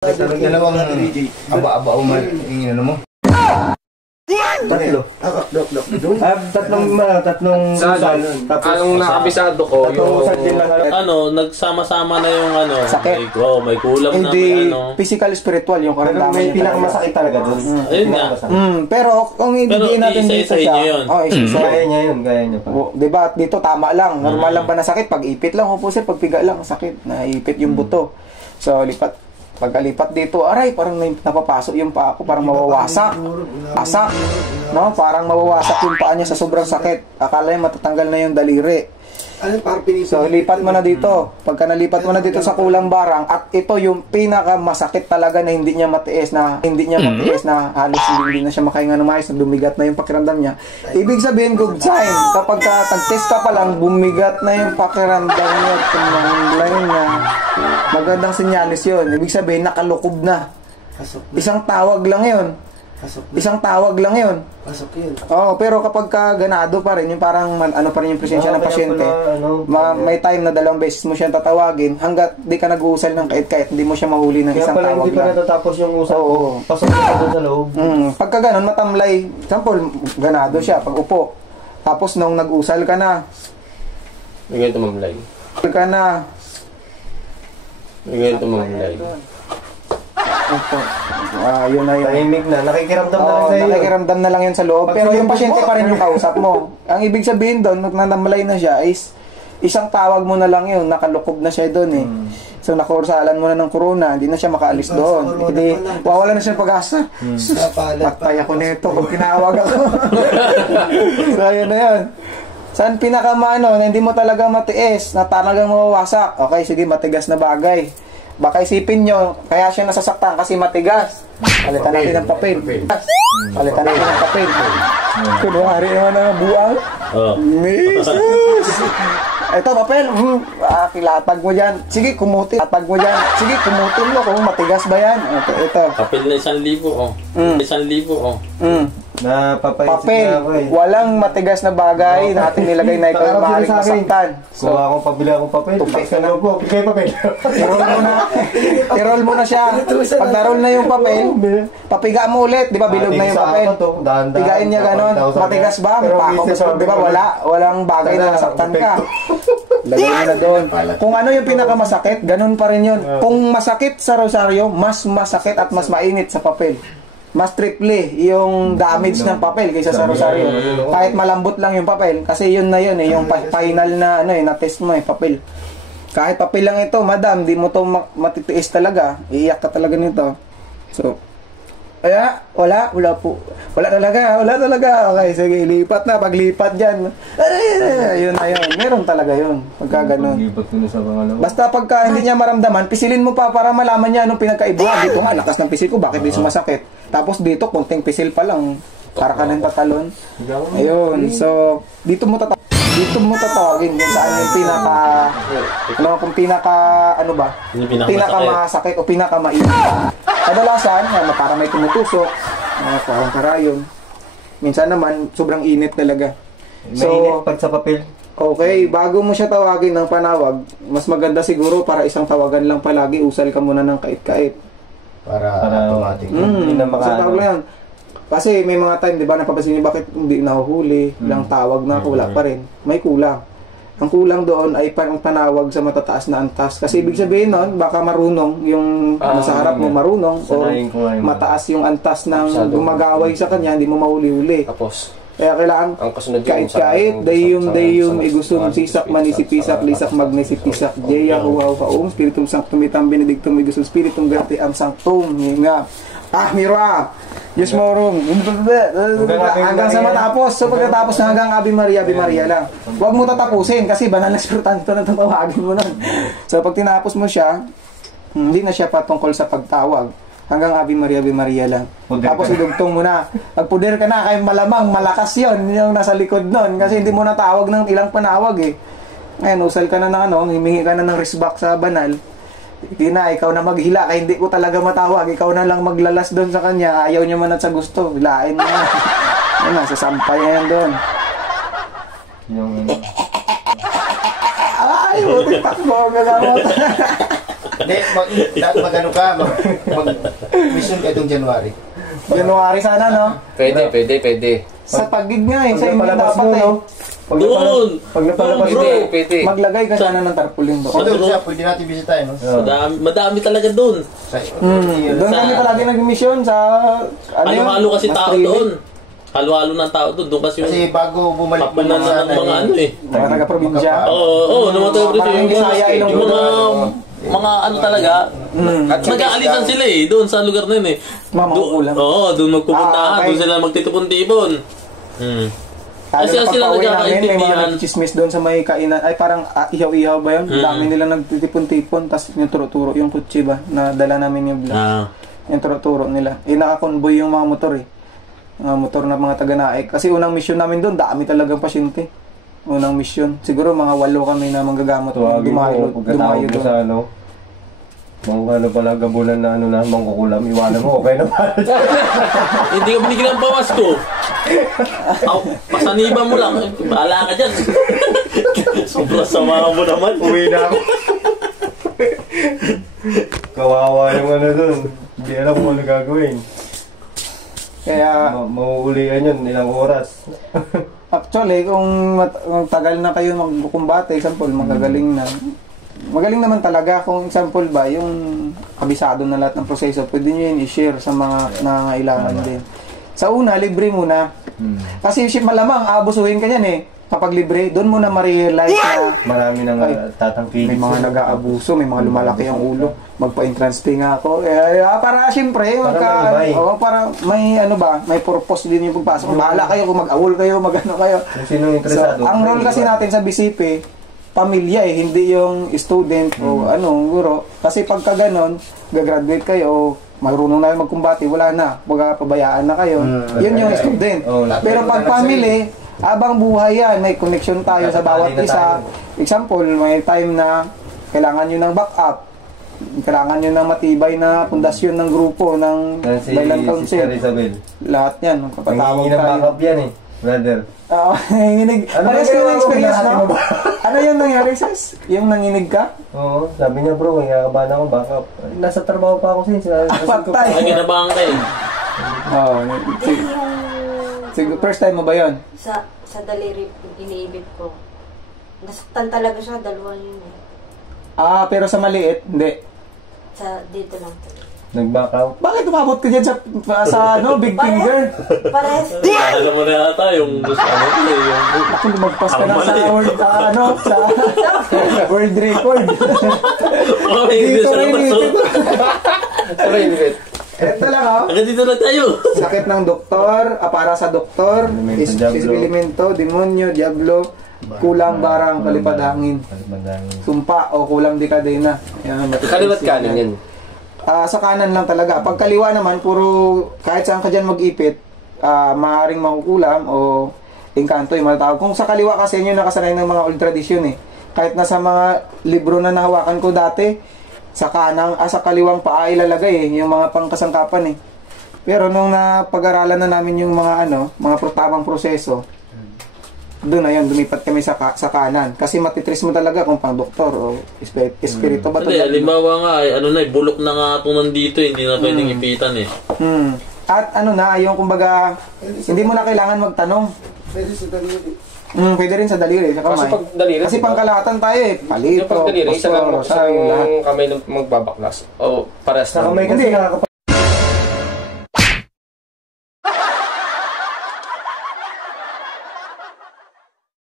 Dalawang aba-aba umal, ingin ano mo? Tatlo. Tatlong sal. Anong nakabisado ko, yung nagsama-sama na yung sakit. May kulang na hindi, may physical, spiritual yung karamdaman. May pinakamasakit talaga doon. Ayun nga. Pero kung ibigay natin dito siya, kaya niya yun, kaya niya pa. Diba, dito tama lang. Normal lang ba na sakit? Pag ipit lang, pagpiga lang, sakit. Naipit yung buto. So, pagkalipat dito, aray, parang napapasok yung paa ko, parang mawawasak. Asak. No? Parang mawawasak yung paa niya sa sobrang sakit. Akala niya matatanggal na yung daliri. So, lipat mo na dito. Pagka nalipat mo na dito sa kulang barang, at ito yung pinakamasakit talaga na hindi niya matiis na halos hindi na siya makahinga ng maayos, na dumigat na yung pakiramdam niya. Ibig sabihin, good sign. Kapag tag-test ka pa lang, bumigat na yung pakiramdam niya, tumanglain na. Magandang sinyalis yun. Ibig sabihin, nakalukob na. Isang tawag lang yun. Pasok yun. Oo, pero kapag ganado pa rin, yung parang pa rin yung presensya ng pasyente, may time na 2 beses mo siyang tatawagin, hanggat di ka nag-uusal ng kahit hindi mo siya mahuli ng isang tawag lang. Hindi pa natatapos yung usap. Oo. Pasok ka doon sa loob. Pagka ganon, matamlay. Example, ganado siya, pag upo. Tapos nung nag-usal ka na, Bigay tumamlay. Yun na yun. Tahimik na. Nakikiramdam na lang sa'yo. Nakikiramdam na lang yun sa loob. Pero yung pasyente pa rin yung kausap mo. Ang ibig sabihin doon, nanamlay na siya, is isang tawag mo na lang yun. Nakalukob na siya doon eh. So nakursalan mo na ng corona, hindi na siya makaalis doon. Hindi, wawala na siya pag-asa. Patay ako nito kung tinawag ako. So yun na yun. Saan pinakamaano na hindi mo talaga matiis, na talagang mawawasak? Okay, sige, matigas na bagay. Baka isipin nyo, kaya siya nasasaktan kasi matigas. Palitan natin ng papel. Kunwari naman ang buwang. Misis! Ito, papel. Kilatag mo dyan. Sige, kumutin. Kumutin mo kung matigas ba yan. Ito. Papel na 1,000, oh. 1,000, Papel. Walang matigas na bagay na ating nilagay na ikaw yung maaaring masaktan. So, pabili akong papel. Bigay papel. I-roll mo na siya. Pag na-roll na yung papel, papiga mo ulit. Di ba, bilog na yung papel. Pigain niya ganon. Matigas ba? Di ba, walang bagay na nasaktan ka. Lagay mo na doon. Kung ano yung pinakamasakit, ganun pa rin yun. Kung masakit sa rosaryo, mas masakit at mas mainit sa papel. Mas triple yung damage ng papel kaysa sa rosaryo. Kahit malambot lang yung papel, kasi yun na yun eh, yung final na na test mo papel. Kahit papel lang ito, madam, di mo to matitiis talaga, iiyak ka talaga nito. So, wala talaga. Okay, sige, lipat na, paglipat dyan. Yun na yun. Meron talaga yun. Pagka ganun. Basta pagka hindi niya maramdaman, pisilin mo pa para malaman niya anong pinagkaiba. Dito nga, lakas ng pisil ko, bakit di sumasakit? Tapos dito, konting pisil pa lang. Para ka ng tatalon. Ayun. So, dito mo tatawagin kung saan yung pinakamasakit o pinakamainit. Kadalasan, para may tumutusok, parang karayon. Minsan naman, sobrang init talaga. Mainit pag sa papel. Okay, bago mo siya tawagin ng panawag, mas maganda siguro para isang tawagan lang palagi, usal ka muna ng kait-kait. Para automatic. Hindi na yan. Kasi may mga time, di ba, napapansin niyo bakit hindi nahuhuli, lang tawag na, wala pa rin. May kulang. Ang kulang doon ay parang panawag sa matataas na antas. Kasi ibig sabihin nun, baka marunong yung sa harap mo marunong o mataas yung antas ng gumagaway sa kanya, hindi mo mahuli-huli. Tapos, kaya kailangan kait-kait, dayum igusum sisak manisipisak lisak magnesipisak jeya huwaw kaum spiritum sanctum itam benedictum igusum spiritum gratiam sanctum nga mira Diyos mo rum hanggang sa matapos. So pagkatapos na hanggang Ave Maria lang, huwag mo tatapusin kasi banal na spiritanto na tawagin mo nun. So pag tinapos mo siya, hindi na siya patungkol sa pagtawag, hanggang Ave Maria lang. Tapos idugtong mo na. Pagpuder ka na, kaya malamang malakas yon yung nasa likod nun. Kasi hindi mo natawag ng ilang panawag eh. Ngayon, usal ka na ng himingi ka na ng resback sa banal. Hindi na, ikaw na maghila. Kaya hindi ko talaga matawag. Ikaw na lang maglalas doon sa kanya. Ayaw niya man at sa gusto. Hilain mo na. Yan na, sasampay na yan doon. Ay, buti takbo. Hindi, mag-ano ka, mag-mission ka itong January. January sana, no? Pwede. Sa pag-gig nga eh, sa hindi dapat eh. Doon! Pag napalabas Bro. mo, Pwede. Maglagay ka sana ng tarpaulin doon. Doon siya, pwede natin bisitahin, no? Madami talaga doon. Doon kami palagi nag-mission sa... Halo-halo kasi tao doon. Halo-halo ng tao doon. Doon Kasi bago bumalik papunan na ng mga ano eh. Mga taga-probinsya. Oo, naman tayo Parang yung Bisaya, mga ano talaga. Nag-aalitan sila eh, doon sa lugar na yun eh. Mamakukulam. Oo, doon magpupuntahan. Doon sila magtitipon-tipon. Kasi sila May mga nagkakaintindihan. chismis doon sa may kainan. Ay parang ihaw-ihaw ba yun? Dami nila nagtitipon-tipon. Tapos yung turo-turo, yung kutsi ba? Na dala namin yung vlog. Yung turo-turo nila. Naka-convoy yung mga motor eh. Mga motor na mga taga-naik. Kasi unang mission namin doon, dami talagang pasyente. Unang mission. Siguro mga 8 kami na manggagamot. Dumayo doon. Sa ano, mga ano pala, gabulan na ano na, mangkukulam, iwanan mo, okay na ba? Hindi ka binigyan ng bawas ko. Pasaniban mo lang. Bahala ka dyan. Sobrang sama mo naman. Uwi na ako. Kawawa yung ano dun. Hindi alam kung ano gagawin. Kaya, mauulian yun, ilang oras. actually, kung tagal na kayo magkukumbate, example, magagaling na. Magaling naman talaga kung example ba, yung kabisado na lahat ng proseso, pwede nyo yun i-share sa mga nangangailangan din. Sa una, libre muna. Kasi malamang, aabusuhin ka yan eh. Kapag libre, doon mo na ma-realize na marami nang tatangkilik. may mga nag-aabuso, may mga lumalaki ang ulo. Magpa-entrance pay nga ako. Para siyempre, para may ano ba, may purpose din yung pagpasok. Bahala kayo kung mag-awol kayo, mag-ano kayo. Sino interesado? So, ang role kasi natin sa BCP, pamilya eh, hindi yung student o guro. Kasi pagka ganon, gagraduate kayo, marunong na magkumbati, wala na, pabayaan na kayo. Yun yung student. Pero pag family, habang buhay yan, may connection tayo sa bawat isa. Example, may time na kailangan nyo ng backup. Kailangan nyo ng matibay na pundasyon ng grupo, ng Baylan Council. Lahat yan, kapatawag tayo. Backup yan eh, brother. Nanginig. Ano yung experience na? Ano yung nangyari, sis? Yung nanginig ka? Oo, sabi niya bro, kakabahan ako, backup. Nasa trabaho pa ako sis. Patay. Ay, ginabahan ka eh. Oo. First time mo ba yun? Sa daliri, iniibig ko. Nasaktan talaga siya, dalawa yun eh. Pero sa maliit, hindi. Dito lang. Nag-backup? Bakit umabot ka dyan sa big finger? Parehas. Alam mo na ata yung gusto mo yung... Ako lumagpas ka na sa world record. Dito rin ito. Ito lang Hanggang dito lang tayo. Sakit ng doktor, para sa doktor, elemento, demonyo, diablo, kulang barang, kalipad hangin. Sumpa o kulang dekadena. Kaliwat kanin yan. Sa kanan lang talaga. Pag kaliwa naman, puro kahit saan ka dyan mag-ipit, maaaring makukulam o engkanto yung matatawag. Kung sa kaliwa kasi yun yung nakasanay ng mga old tradition eh. Kahit na sa mga libro na nahawakan ko dati, sa kaliwang paa ilalagay eh, yung mga pangkasangkapan eh. Pero nung napag-aralan na namin yung mga mga tamang proseso, doon na yun, lumipat kami sa kanan. Kasi matitrace mo talaga kung pang doktor o espiritu ba ito. Hindi, halimbawa nga, bulok na nga ito nandito, hindi na pwedeng ipitan eh. At yung kumbaga, hindi mo na kailangan magtanong. Pwede sa daliri. Pwede rin sa daliri, sa kamay. Kasi pangkalahatan tayo eh. Palito, Yung pagdaliri, puso, sa lahat. kamay ng magbabaklas. O, pares Sa kamay kasi